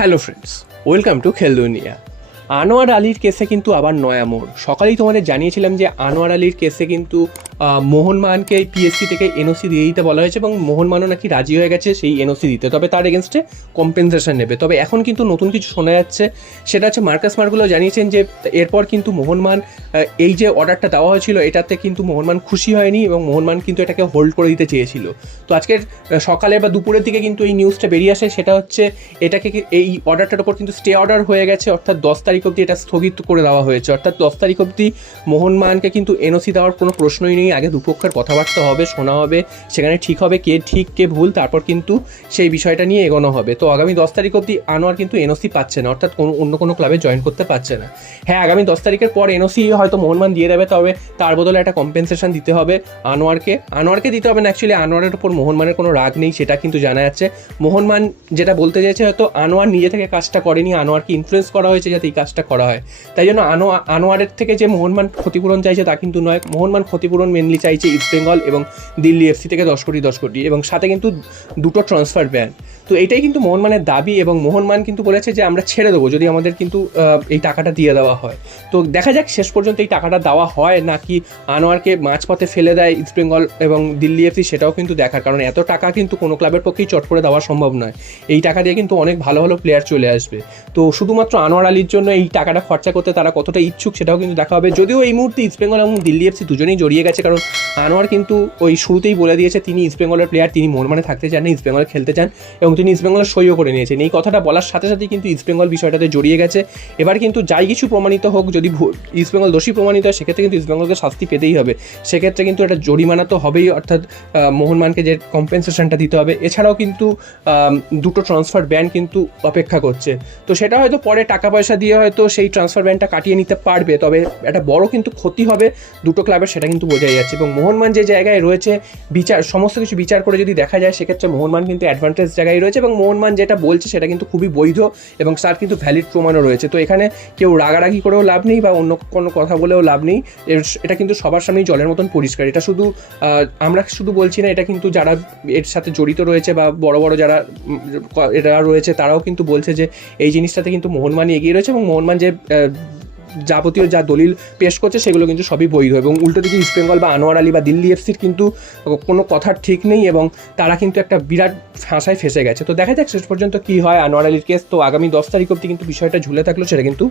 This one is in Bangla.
হ্যালো ফ্রেন্ডস, ওয়েলকাম টু খেল দুনিয়া। আনোয়ার আলীর কেসে কিন্তু আবার নয়া মোড়। সকালেই তোমাদের জানিয়েছিলাম যে আনোয়ার আলীর কেসে কিন্তু মোহনবাগানকে পিএসসি থেকে এনওসি দিয়ে দিতে বলা হয়েছে এবং মোহনবাগানও নাকি রাজি হয়ে গেছে সেই এনওসি দিতে, তবে তার এগেনস্টে কম্পেনসেশন নেবে। তবে এখন কিন্তু নতুন কিছু শোনা যাচ্ছে, সেটা হচ্ছে মার্কাস মার্গুলো জানিয়েছেন যে এরপর কিন্তু মোহনবাগান এই যে অর্ডারটা দেওয়া হয়েছিল এটাতে কিন্তু মোহনবাগান খুশি হয়নি এবং মোহনবাগান কিন্তু এটাকে হোল্ড করে দিতে চেয়েছিল। তো আজকের সকালে বা দুপুরের দিকে কিন্তু এই নিউজটা বেরিয়ে আসে, সেটা হচ্ছে এটাকে এই অর্ডারটার ওপর কিন্তু স্টে অর্ডার হয়ে গেছে, অর্থাৎ 10 তারিখ অবধি এটা স্থগিত করে দেওয়া হয়েছে। অর্থাৎ 10 তারিখ অবধি মোহনবাগানকে কিন্তু এনওসি দেওয়ার কোনো প্রশ্নই নেই। আগে দুপক্ষের কথাবার্তা হবে, শোনা হবে, সেখানে ঠিক হবে কে ঠিক কে ভুল, তারপর কিন্তু সেই বিষয়টা নিয়ে এগোনো হবে। তো আগামী 10 তারিখ অবধি আনোয়ার কিন্তু এনওসি পাচ্ছে না, অর্থাৎ অন্য কোনো ক্লাবে জয়েন করতে পারছে না। হ্যাঁ, আগামী 10 তারিখের পর এনওসি হয়তো মোহনবাগান দিয়ে দেবে, তবে তার বদলে একটা কম্পেনসেশন দিতে হবে আনোয়ারকে দিতে হবে না। অ্যাকচুয়ালি আনোয়ারের উপর মোহনবাগানের কোনো রাগ নেই, সেটা কিন্তু জানা যাচ্ছে। মোহনবাগান যেটা বলতে চেয়েছে, হয়তো আনোয়ার নিজে থেকে কাজটা করেনি, আনোয়ারকে ইনফ্লুয়েন্স করা হয়েছে যাতে এই কাজটা করা হয়। তাই জন্য আনোয়ারের থেকে যে মোহনবাগান ক্ষতিপূরণ চাইছে তা কিন্তু নয়। মোহনবাগান ক্ষতিপূরণ মেনলি চাইছে ইস্টবেঙ্গল এবং দিল্লি এফসি থেকে 10 কোটি এবং সাথে কিন্তু দুটো ট্রান্সফার ব্যান। তো এটাই কিন্তু মোহনবাগানের দাবি এবং মোহনবাগান কিন্তু বলেছে যে আমরা ছেড়ে দেবো যদি আমাদের কিন্তু এই টাকাটা দিয়ে দেওয়া হয়। তো দেখা যাক শেষ পর্যন্ত এই টাকাটা দেওয়া হয় নাকি আনোয়ারকে মাঝপথে ফেলে দেয় ইস্টবেঙ্গল এবং দিল্লি এফসি, সেটাও কিন্তু দেখার, কারণ এত টাকা কিন্তু কোনো ক্লাবের পক্ষেই চট করে দেওয়া সম্ভব নয়। এই টাকা দিয়ে কিন্তু অনেক ভালো ভালো প্লেয়ার চলে আসবে। তো শুধুমাত্র আনোয়ার আলীর জন্য এই টাকাটা খরচা করতে তারা কতটা ইচ্ছুক সেটাও কিন্তু দেখা হবে। যদিও এই মুহূর্তে ইস্টবেঙ্গল এবং দিল্লি এফসি দুজনেই জড়িয়ে গেছে, কারণ আনোয়ার কিন্তু ওই শুরুতেই বলে দিয়েছে তিনি ইস্টবেঙ্গলের প্লেয়ার, তিনি মোহনবাগানে থাকতে চান না, ইস্টবেঙ্গল খেলতে চান এবং তিনি ইস্টবেঙ্গলের সইও করে নিয়েছেন। এই কথাটা বলার সাথে সাথেই কিন্তু ইস্টবেঙ্গল বিষয়টাতে জড়িয়ে গেছে। এবার কিন্তু যাই কিছু প্রমাণিত হোক, যদি ইস্টবেঙ্গল দোষী প্রমাণিত হয় সেক্ষেত্রে কিন্তু ইস্টবেঙ্গলকে শাস্তি পেতেই হবে। সেক্ষেত্রে কিন্তু একটা জরিমানা তো হবেই, অর্থাৎ মোহনবাগানকে যে কম্পেনসেশনটা দিতে হবে। এছাড়াও কিন্তু দুটো ট্রান্সফার ব্যান কিন্তু অপেক্ষা করছে। তো সেটা হয়তো পরে টাকা পয়সা দিয়ে হয়তো সেই ট্রান্সফার ব্যানটা কাটিয়ে নিতে পারবে, তবে একটা বড় কিন্তু ক্ষতি হবে দুটো ক্লাবের, সেটা কিন্তু বোঝাই যাচ্ছে। এবং মোহনবাগান যে জায়গায় রয়েছে, সমস্ত কিছু বিচার করে যদি দেখা যায় সেক্ষেত্রে মোহনবাগান কিন্তু অ্যাডভান্টেজ জায়গায় রয়েছে এবং মোহনবাগান যেটা বলছে সেটা কিন্তু খুবই বৈধ এবং তার কিন্তু ভ্যালিড প্রমাণও রয়েছে। তো এখানে কেউ রাগারাগি করেও লাভ নেই বা অন্য কোনো কথা বলেও লাভ নেই। এটা কিন্তু সবার সামনেই জলের মতন পরিষ্কার। এটা শুধু আমরা শুধু বলছি না, এটা কিন্তু যারা এর সাথে জড়িত রয়েছে বা বড় বড় যারা এটা রয়েছে তারাও কিন্তু বলছে যে এই জিনিসটাতে কিন্তু মোহনবাগান এগিয়ে রয়েছে এবং মোহনবাগান যে যাবতীয় যা দলিল পেশ করছে সেগুলো কিন্তু সবই বৈধ। এবং উল্টো দিকে ইস্টবেঙ্গল বা আনোয়ার আলী বা দিল্লি এফসির কিন্তু কোনো কথার ঠিক নেই এবং তারা কিন্তু একটা বিরাট ফাঁসায় ফেসে গেছে। তো দেখা যাক শেষ পর্যন্ত কী হয় আনোয়ার আলীর কেস। তো আগামী 10 তারিখ অবধি কিন্তু বিষয়টা ঝুলে থাকলো, সেটা কিন্তু